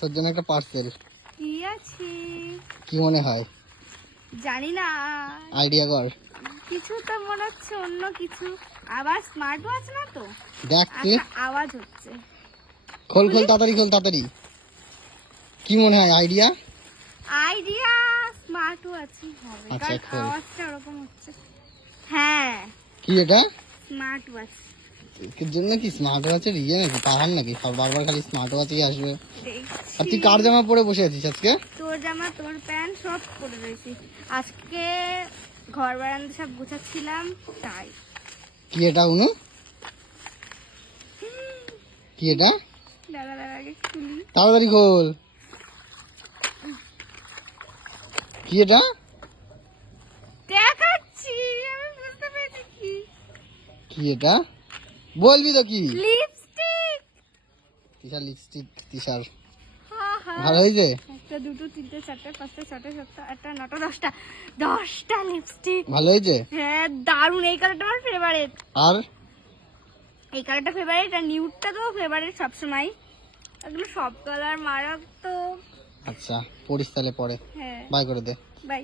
তোর জন্য একটা পার্সেল কি আছে? কি মনে হয়? জানি না। আইডিয়া কর। কিছু তো মনে হচ্ছে অন্য কিছু। আবার স্মার্ট ওয়াচ না তো? দেখ তুই একটা আওয়াজ হচ্ছে। খোল খোল তাড়াতাড়ি খোল তাড়াতাড়ি। কি মনে হয় আইডিয়া আইডিয়া স্মার্ট ওয়াচই হবে। আচ্ছা, খোল। আওয়াজটা ওরকম হচ্ছে। হ্যাঁ। কি এটা? স্মার্ট ওয়াচ এর জন্য কি স্মার্ট ওয়াচের ইয়ে নাকি? পাহাড় নাকি? বারবার খালি স্মার্ট ওয়াচই আসবে। আর তুই কার জামা পরে বসে আছিস আজকে? তোর জামা তোর প্যান্ট সব পরে রয়েছি। আজকে ঘর বারান্দা সব গুছাচ্ছিলাম তাই। কি এটা উনু কি এটা? দাদা দাদা আগে খুলি। তাড়াতাড়ি খোল। কি এটা? দেখাচ্ছি আমি বুঝতে পেরেছি কি। কি এটা? বলবি তো কি? লিপস্টিক। তিশার লিপস্টিক তিশার। হ্যাঁ হ্যাঁ ভালো হয়েছে? একটা দুটো তিনটে চারটে পাঁচটা ছটা সাতটা আটটা নটা দশটা। দশটা লিপস্টিক। ভালো হয়েছে? হ্যাঁ দারুণ। এই কালারটা আমার ফেভারিট আর? এই কালারটা ফেভারিট আর নিউডটা তো ফেভারিট সবসময়। এগুলো সব কালার মারাত্মক। আচ্ছা তাহলে পরে। হ্যাঁ। বাই করে দে। বাই